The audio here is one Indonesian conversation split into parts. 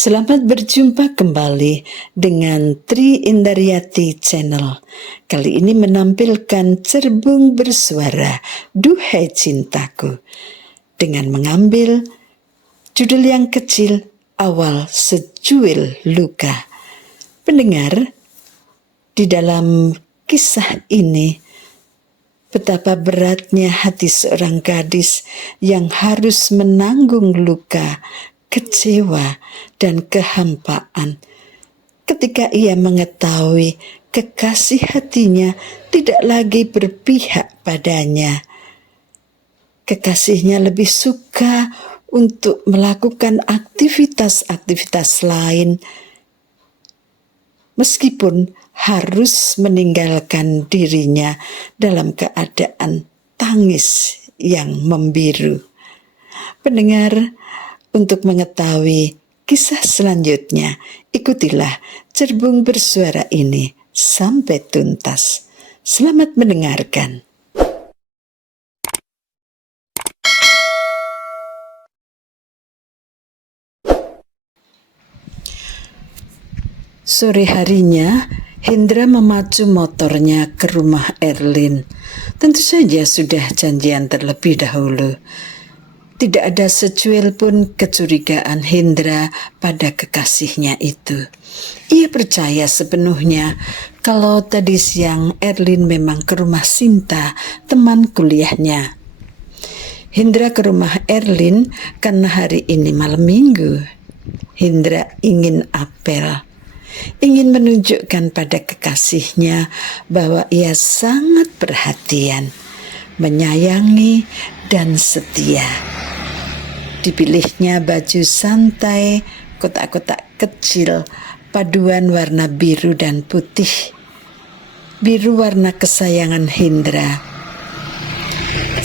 Selamat berjumpa kembali dengan Tri Indaryati Channel. Kali ini menampilkan cerbung bersuara Duhai Cintaku dengan mengambil judul yang kecil Awal Secuil Luka. Pendengar, di dalam kisah ini betapa beratnya hati seorang gadis yang harus menanggung luka, kecewa, dan kehampaan ketika ia mengetahui kekasih hatinya tidak lagi berpihak padanya. Kekasihnya lebih suka untuk melakukan aktivitas-aktivitas lain, meskipun harus meninggalkan dirinya dalam keadaan tangis yang membiru. Pendengar, untuk mengetahui kisah selanjutnya, ikutilah cerbung bersuara ini sampai tuntas. Selamat mendengarkan. Sore harinya, Hendra memacu motornya ke rumah Erlin. Tentu saja sudah janjian terlebih dahulu. Tidak ada secuil pun kecurigaan Hendra pada kekasihnya itu. Ia percaya sepenuhnya kalau tadi siang Erlin memang ke rumah Sinta, teman kuliahnya. Hendra ke rumah Erlin karena hari ini malam minggu. Hendra ingin apel, ingin menunjukkan pada kekasihnya bahwa ia sangat perhatian, menyayangi, dan setia. Dipilihnya baju santai, kotak-kotak kecil, paduan warna biru dan putih. Biru warna kesayangan Hendra.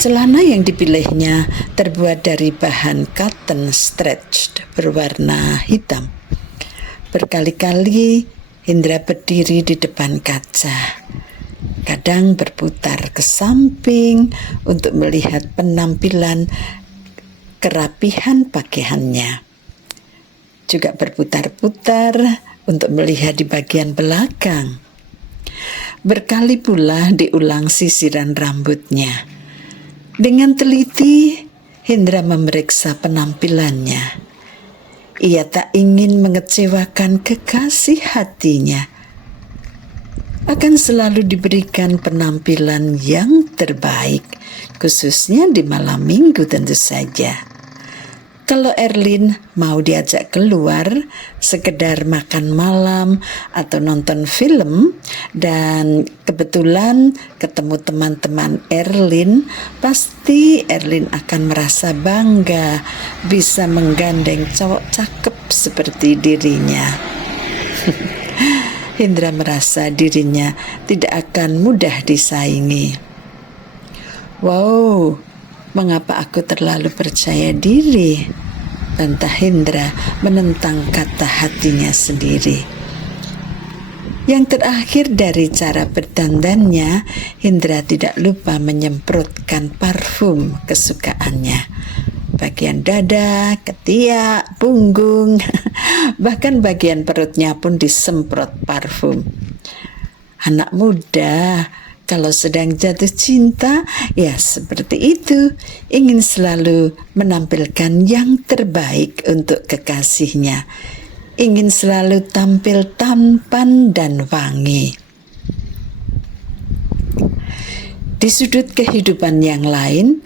Celana yang dipilihnya terbuat dari bahan cotton stretched berwarna hitam. Berkali-kali Hendra berdiri di depan kaca. Kadang berputar ke samping untuk melihat penampilan kerapihan pakaiannya. Juga berputar-putar untuk melihat di bagian belakang. Berkali pula diulang sisiran rambutnya. Dengan teliti, Hendra memeriksa penampilannya. Ia tak ingin mengecewakan kekasih hatinya. Akan selalu diberikan penampilan yang terbaik, khususnya di malam minggu tentu saja. Kalau Erlin mau diajak keluar, sekedar makan malam atau nonton film, dan kebetulan ketemu teman-teman Erlin, pasti Erlin akan merasa bangga bisa menggandeng cowok cakep seperti dirinya. Hendra merasa dirinya tidak akan mudah disaingi. Wow, mengapa aku terlalu percaya diri? Bantah Hendra menentang kata hatinya sendiri. Yang terakhir dari cara berdandannya, Hendra tidak lupa menyemprotkan parfum kesukaannya. Bagian dada, ketiak, punggung, bahkan bagian perutnya pun disemprot parfum. Anak muda kalau sedang jatuh cinta, ya seperti itu, ingin selalu menampilkan yang terbaik untuk kekasihnya, ingin selalu tampil tampan dan wangi. Di sudut kehidupan yang lain,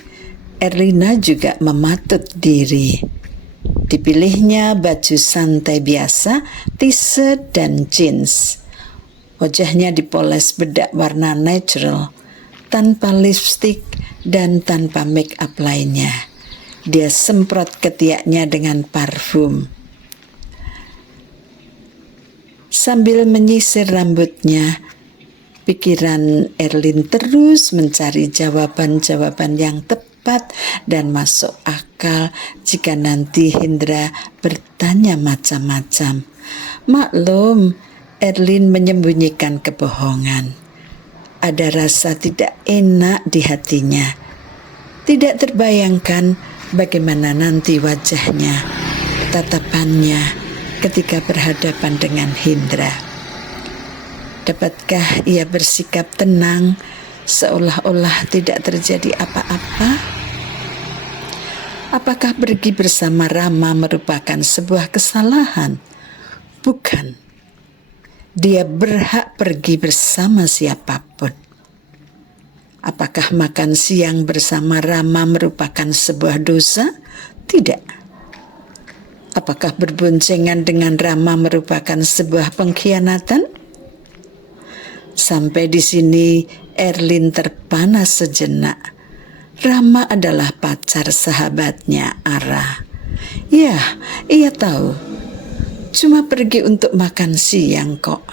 Erlina juga mematut diri. Dipilihnya baju santai biasa, t-shirt dan jeans. Wajahnya dipoles bedak warna natural, tanpa lipstik dan tanpa make up lainnya. Dia semprot ketiaknya dengan parfum. Sambil menyisir rambutnya, pikiran Erlin terus mencari jawaban-jawaban yang tepat dan masuk akal jika nanti Hendra bertanya macam-macam. Maklum, Erlin menyembunyikan kebohongan. Ada rasa tidak enak di hatinya. Tidak terbayangkan bagaimana nanti wajahnya, tatapannya, ketika berhadapan dengan Hendra? Dapatkah ia bersikap tenang seolah-olah tidak terjadi apa-apa? Apakah pergi bersama Rama merupakan sebuah kesalahan? Bukan. Dia berhak pergi bersama siapapun. Apakah makan siang bersama Rama merupakan sebuah dosa? Tidak. Apakah berboncengan dengan Rama merupakan sebuah pengkhianatan? Sampai di sini Erlin terpana sejenak. Rama adalah pacar sahabatnya Ara. Ya, ia tahu. Cuma pergi untuk makan siang kok.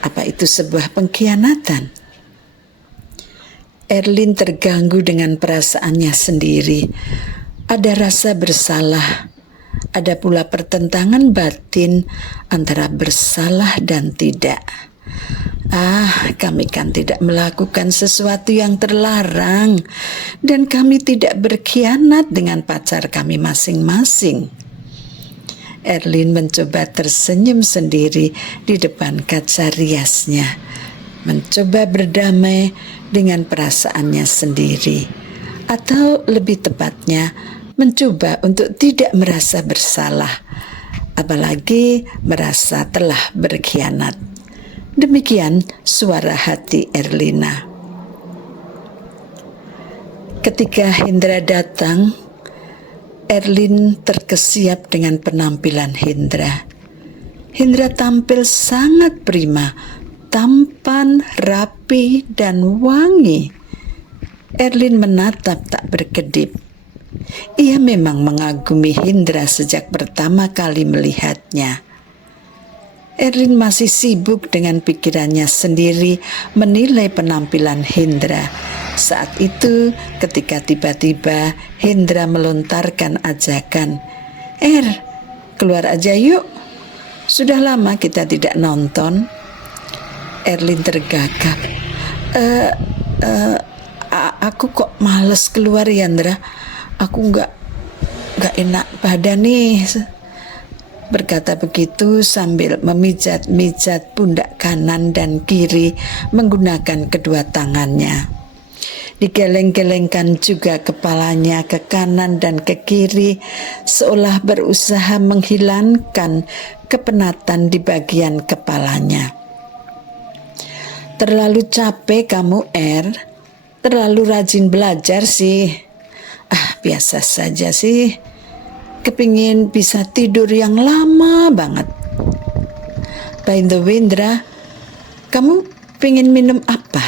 Apa itu sebuah pengkhianatan? Erlin terganggu dengan perasaannya sendiri. Ada rasa bersalah. Ada pula pertentangan batin antara bersalah dan tidak. Kami kan tidak melakukan sesuatu yang terlarang, dan kami tidak berkhianat dengan pacar kami masing-masing. Erlin mencoba tersenyum sendiri di depan kaca riasnya, mencoba berdamai dengan perasaannya sendiri, atau lebih tepatnya mencoba untuk tidak merasa bersalah, apalagi merasa telah berkhianat. Demikian suara hati Erlina. Ketika Hendra datang, Erlin terkesiap dengan penampilan Hendra. Hendra tampil sangat prima, tampan, rapi, dan wangi. Erlin menatap tak berkedip. Ia memang mengagumi Hendra sejak pertama kali melihatnya. Erlin masih sibuk dengan pikirannya sendiri menilai penampilan Hendra. Saat itu ketika tiba-tiba Hendra melontarkan ajakan, keluar aja yuk. Sudah lama kita tidak nonton. Erlin tergagap. Aku kok males keluar ya, Hendra. Aku nggak enak badan nih. Berkata begitu sambil memijat-mijat pundak kanan dan kiri menggunakan kedua tangannya. Digeleng-gelengkan juga kepalanya ke kanan dan ke kiri, seolah berusaha menghilangkan kepenatan di bagian kepalanya. Terlalu capek kamu, terlalu rajin belajar sih. Biasa saja sih. Kepingin bisa tidur yang lama banget. By the way, Hendra, kamu pengen minum apa?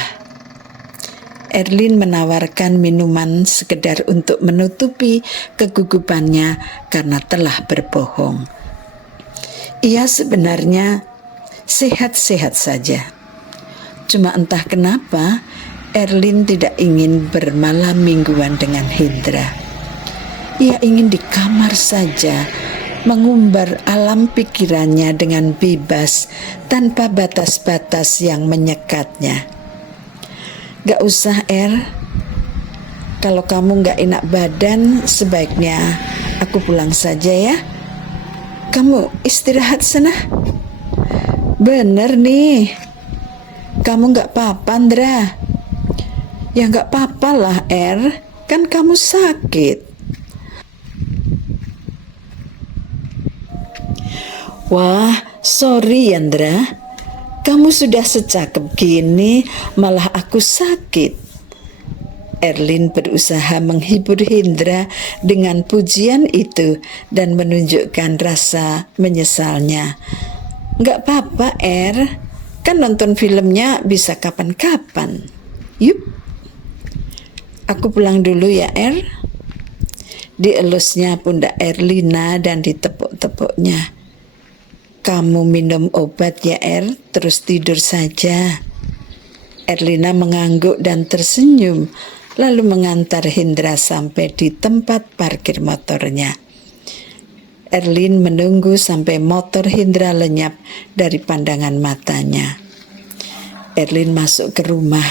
Erlin menawarkan minuman sekedar untuk menutupi kegugupannya karena telah berbohong. Ia sebenarnya sehat-sehat saja. Cuma entah kenapa Erlin tidak ingin bermalam mingguan dengan Hendra. Ia ingin di kamar saja, mengumbar alam pikirannya dengan bebas tanpa batas-batas yang menyekatnya. Gak usah, kalau kamu gak enak badan, sebaiknya aku pulang saja ya. Kamu istirahat sana. Bener nih, kamu gak apa-apa, Hendra. Ya gak apa-apa lah, kan kamu sakit. Wah, sorry Hendra, kamu sudah secakep gini, malah aku sakit. Erlin berusaha menghibur Hendra dengan pujian itu dan menunjukkan rasa menyesalnya. Gak apa-apa, kan nonton filmnya bisa kapan-kapan. Yup, aku pulang dulu ya, Dielusnya pundak Erlina dan ditepuk-tepuknya. Kamu minum obat ya, terus tidur saja. Erlina mengangguk dan tersenyum, lalu mengantar Hendra sampai di tempat parkir motornya. Erlin menunggu sampai motor Hendra lenyap dari pandangan matanya. Erlin masuk ke rumah,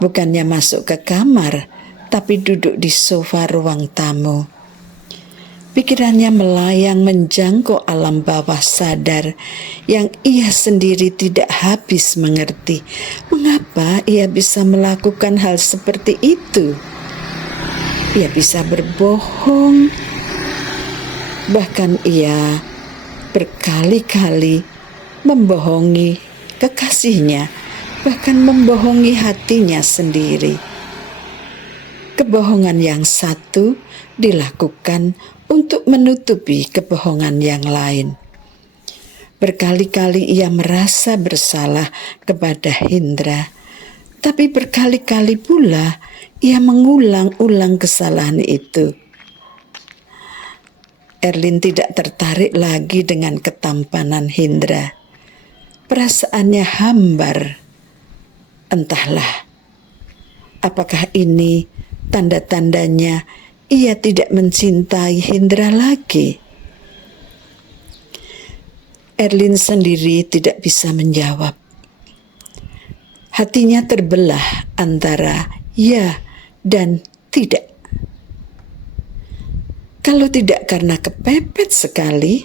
bukannya masuk ke kamar, tapi duduk di sofa ruang tamu. Pikirannya melayang menjangkau alam bawah sadar yang ia sendiri tidak habis mengerti. Mengapa ia bisa melakukan hal seperti itu? Ia bisa berbohong, bahkan ia berkali-kali membohongi kekasihnya, bahkan membohongi hatinya sendiri. Kebohongan yang satu dilakukan untuk menutupi kebohongan yang lain. Berkali-kali ia merasa bersalah kepada Hendra, tapi berkali-kali pula ia mengulang-ulang kesalahan itu. Erlin tidak tertarik lagi dengan ketampanan Hendra. Perasaannya hambar. Entahlah, apakah ini tanda-tandanya ia tidak mencintai Hendra lagi? Erlin sendiri tidak bisa menjawab. Hatinya terbelah antara ya dan tidak. Kalau tidak karena kepepet sekali,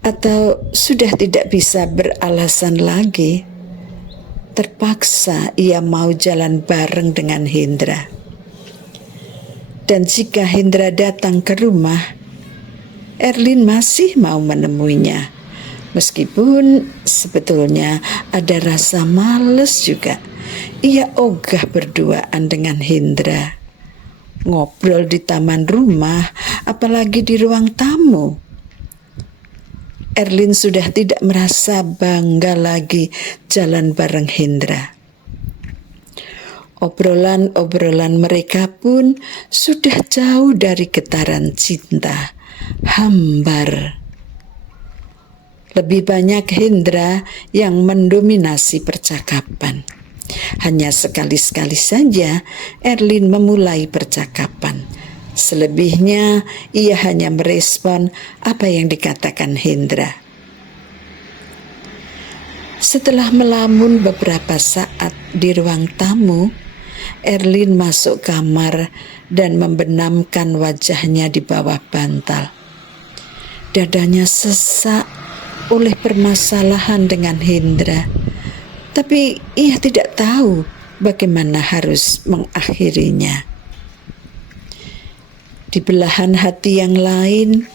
atau sudah tidak bisa beralasan lagi, terpaksa ia mau jalan bareng dengan Hendra. Dan jika Hendra datang ke rumah, Erlin masih mau menemuinya. Meskipun sebetulnya ada rasa males juga. Ia ogah berduaan dengan Hendra. Ngobrol di taman rumah, apalagi di ruang tamu. Erlin sudah tidak merasa bangga lagi jalan bareng Hendra. Obrolan-obrolan mereka pun sudah jauh dari getaran cinta, hambar. Lebih banyak Hendra yang mendominasi percakapan. Hanya sekali-sekali saja Erlin memulai percakapan. Selebihnya ia hanya merespon apa yang dikatakan Hendra. Setelah melamun beberapa saat di ruang tamu, Erlin masuk kamar dan membenamkan wajahnya di bawah bantal. Dadanya sesak oleh permasalahan dengan Hendra, tapi ia tidak tahu bagaimana harus mengakhirinya. Di belahan hati yang lain,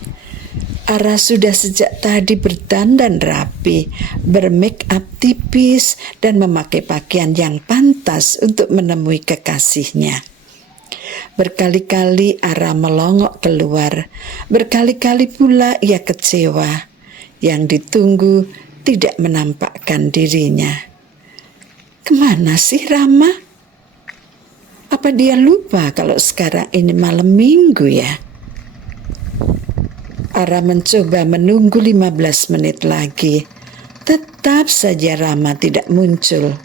Ara sudah sejak tadi berdandan rapi, bermake up tipis, dan memakai pakaian yang pantas untuk menemui kekasihnya. Berkali-kali Ara melongok keluar, berkali-kali pula ia kecewa. Yang ditunggu tidak menampakkan dirinya. Kemana sih Rama? Apa dia lupa kalau sekarang ini malam minggu ya? Ara mencoba menunggu 15 menit lagi. Tetap saja Rama tidak muncul.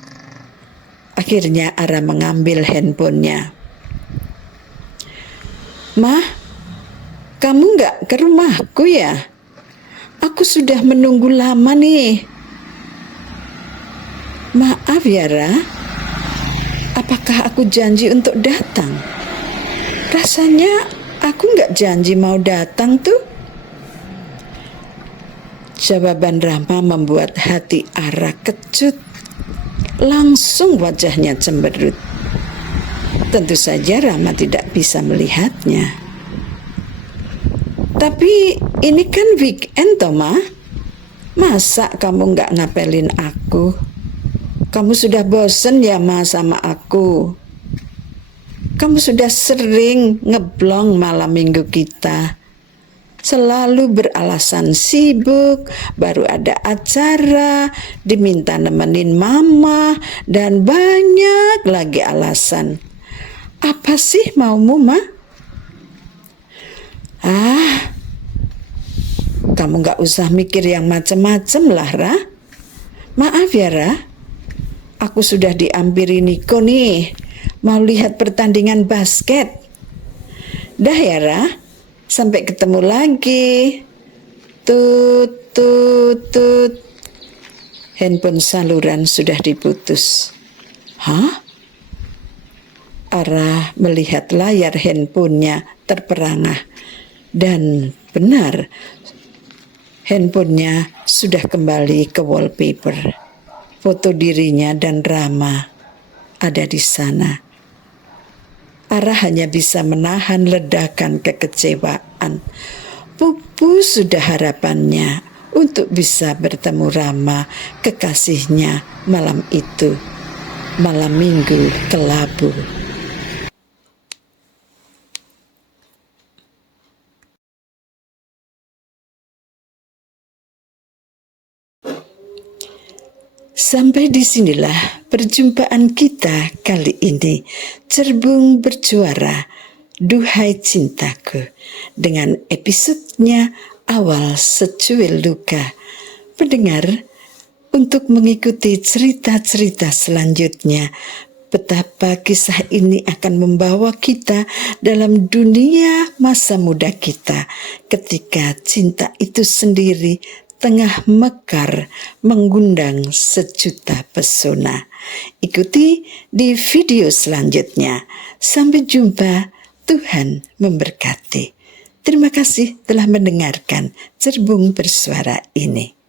Akhirnya Ara mengambil handphonenya. "Mah, kamu nggak ke rumahku ya? Aku sudah menunggu lama nih." "Maaf ya Ra, apakah aku janji untuk datang? Rasanya aku nggak janji mau datang tuh." Jawaban Rama membuat hati Ara kecut. Langsung wajahnya cemberut. Tentu saja Rama tidak bisa melihatnya. "Tapi ini kan weekend toh, Ma. Masa kamu nggak ngapelin aku? Kamu sudah bosen ya, Ma, sama aku? Kamu sudah sering ngeblong malam minggu kita. Selalu beralasan sibuk, baru ada acara, diminta nemenin mama, dan banyak lagi alasan. Apa sih maumu, Ma?" "Ah, kamu gak usah mikir yang macem-macem lah, Ra. Maaf ya, Ra. Aku sudah diampiri Niko nih, mau lihat pertandingan basket. Dah ya, Ra. Sampai ketemu lagi. Tut, tut, tut." Handphone saluran sudah diputus. "Hah?" Ara melihat layar handphonenya terperangah. Dan benar, handphonenya sudah kembali ke wallpaper. Foto dirinya dan Rama ada di sana. Ara hanya bisa menahan ledakan kekecewaan. Pupus sudah harapannya untuk bisa bertemu Rama, kekasihnya, malam itu, malam minggu kelabu. Sampai disinilah perjumpaan kita kali ini. Cerbung berjuara, Duhai Cintaku, dengan episodenya Awal Secuil Luka. Pendengar, untuk mengikuti cerita-cerita selanjutnya, betapa kisah ini akan membawa kita dalam dunia masa muda kita ketika cinta itu sendiri tengah mekar mengundang sejuta pesona. Ikuti di video selanjutnya. Sampai jumpa, Tuhan memberkati. Terima kasih telah mendengarkan Cerbung Bersuara ini.